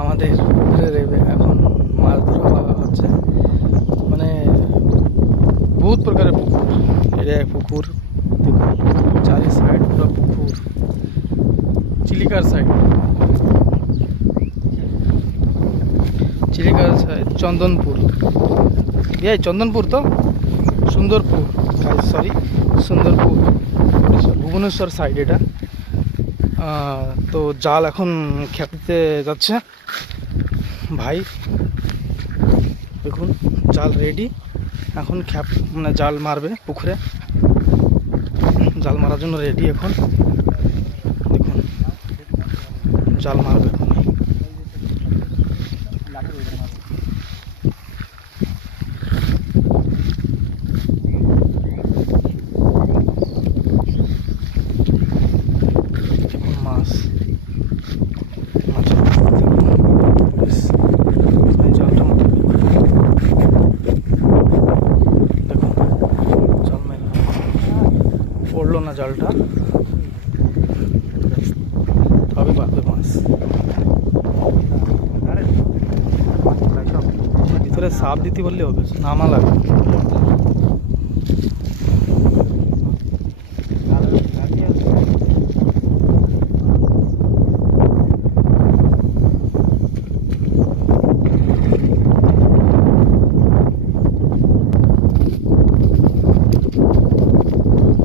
আমাদের পুকুরের এখন মাছ ধরা হচ্ছে। মানে বহুত প্রকারের পুকুর, এটা এক পুকুর, দেখুন চারি সাইড পুরো পুকুর। চিলিকার সাইড, চিলিকার সাইড চন্দনপুর, এই চন্দনপুর তো সুন্দরপুর, সরি সুন্দরপুর, ভুবনেশ্বর সাইড এটা। তো জাল এখন খেতে যাচ্ছে ভাই, দেখুন জাল রেডি, এখন মানে জাল মারবে পুকুরে, জাল মারার জন্য রেডি এখন। দেখুন জাল মারবে এখন। মাছ জালটা দেখুন, জাল মেরে পড়লো না জালটা, তবে বাঁধবে মাছ। ভিতরে সাপ দিতে বললে হবে, নামা লাগবে।